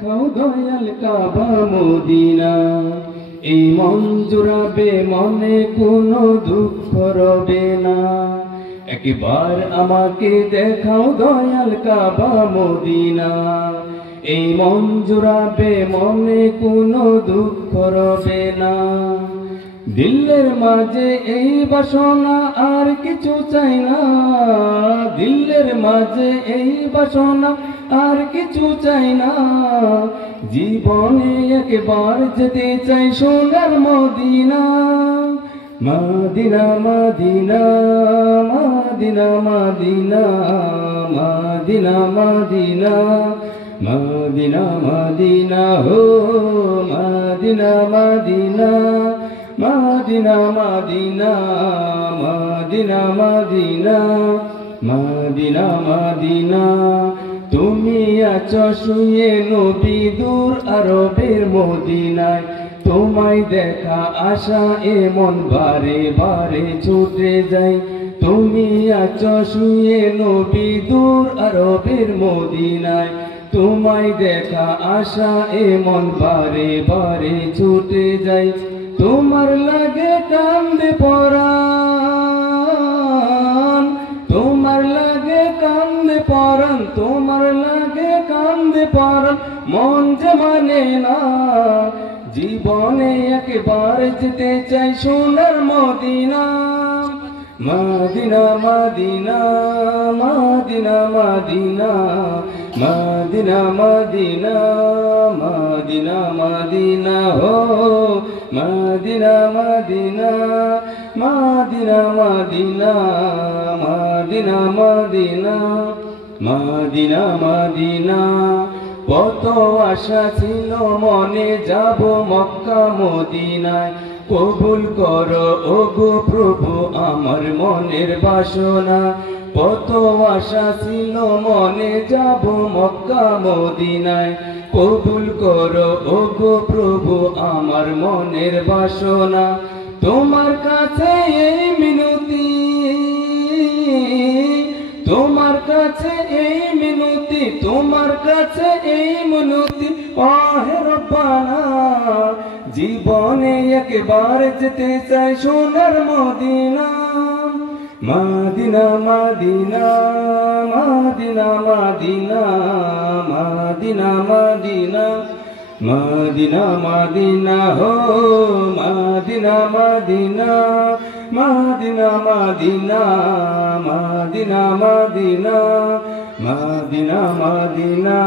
খাও দয়াল কাবা মদিনা, এই মন জুড়াবে মনে কোনো দুঃখ রবে না। একবার আমাকে দেখাও দয়াল কাবা মদিনা, এই মন জুড়াবে মনে কোনো দুঃখ রবে না। দিলের মাঝে এই বাসনা আর কিছু চাই না, দিলের মাঝে এই বাসনা আর কিছু চাই না। জীবনে একবার যেতে চাই সোনার Medina, Medina Medina Medina Medina Medina Medina Medina Medina হো Medina Medina Medina Medina Medina Medina Medina Medina. তুমি আছো শুয়ে নবী দূর আরবের মদিনায়, তোমায় দেখা আশা এমন বারে বারে ছুটে যায়। তুমি আছো শুয়ে নবী দূর আরবের মদিনায়, তোমায় দেখা আশা এমন বারে বারে ছুটে যায়। তোমার লাগে কান্দে পরাণ, তোমার লাগে কান্দে পরাণ, তোমার লাগে কান্দে পরাণ, মন যে মানে না। জীবনে একবার যেতে চাই সোনার Medina, Medina Medina Medina Medina Medina Medina Medina Medina হো Medina Medina Medina Medina Medina Medina Medina Medina. কত আশা ছিল মনে যাব মক্কা মদিনায়, কবুল করো ওগো প্রভু আমার মনের বাসনা। কত আশা ছিল মনে যাব মক্কা মদিনায়, কবুল করো ওগো প্রভু আমার মনের বাসনা। তোমার কাছে এই মিনতি, তোমার কাছে এই মিনতি, তোমার কাছে এই মিনতি আহে রব্বানা। জীবনে একবার যেতে চাই সোনার Medina, Medina Medina Medina Medina Medina Medina Medina Medina হো Medina Medina Medina Medina Medina Medina Medina Medina.